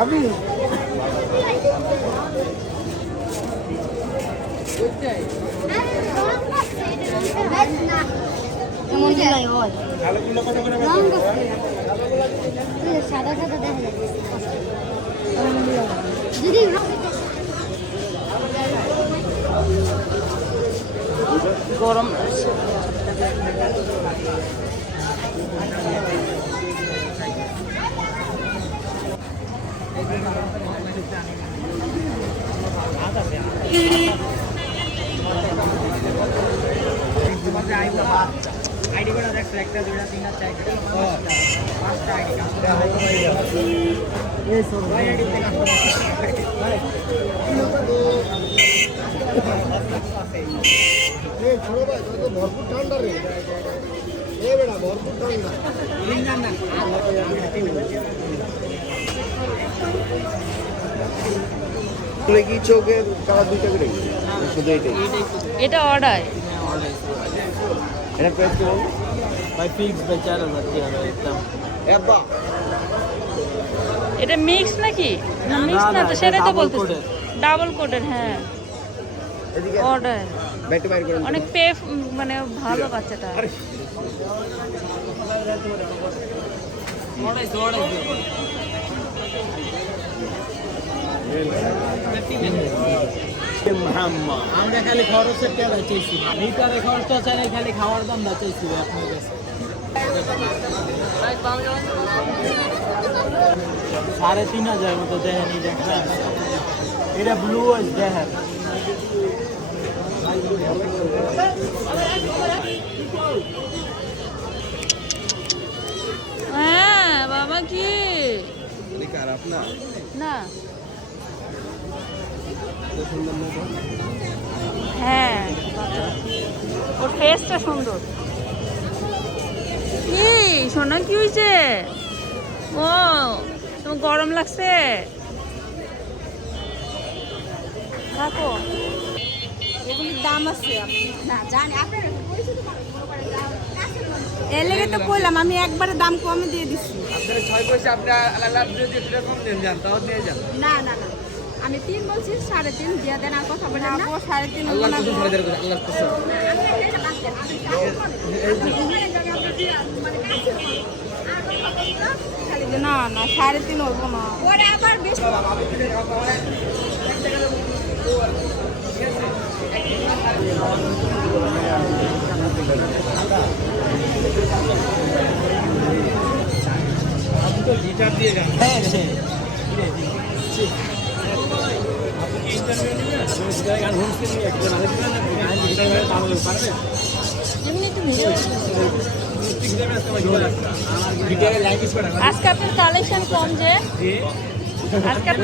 আমি সাদা সাদা দেখা যাচ্ছে গরম আইডি করে দেখছো একটা দুইটা তিনটা চারটা পাঁচটা আইডি ভরপুর ঠান্ডা রে বেড়া ভরপুর ঠান্ডা কি চোখের কালার দুইটা করে শুধু এইটাই এটা অর্ডার এটা প্রাইস কি বলবো ভাই ফিক্স ভাই 4000 টাকা একদম এব্বা এটা মিক্স নাকি না মিক্স না তো সেটাই তো বলতেছি ডাবল কোটের হ্যাঁ এদিকে অর্ডার ব্যাট বাইর করেন অনেক মানে ভালো বাচ্চাটা আমরা খালি খরচের টাকা চাইছি লিটারে খরচ চাই খালি খাওয়ার দাম চাইছি আপনার কাছে 3500 মতো দেখেন এই দেখেন এটা ব্লু আছে দেখেন হ্যাঁ বাবা কি খারাপ না না হ্যাঁ ওর ফেসটা সুন্দর কি সোনা কি হয়েছে ও তোমার গরম লাগছে থাকো এগুলির দাম আছে না জানি আপনার এর লেগে তো কইলাম আমি একবারে দাম কমে দিয়ে দিচ্ছি আপনারা 6 পয়সা আপনি আলাদা যদি একটু কম দেন যান তাও নিয়ে যান না না না আমি 3 বলছি 3.5 দিয়ে দেন আর কথা বলেন না 3.5 আল্লাহর কসম ছেড়ে দেন আল্লাহর কসম না না 3.5 হবো না ওরে আবার বেশি আপনি তো গিটার দিয়ে গান হ্যাঁ হ্যাঁ আজকে আপনার কালেকশন কম যে আজকে আপনার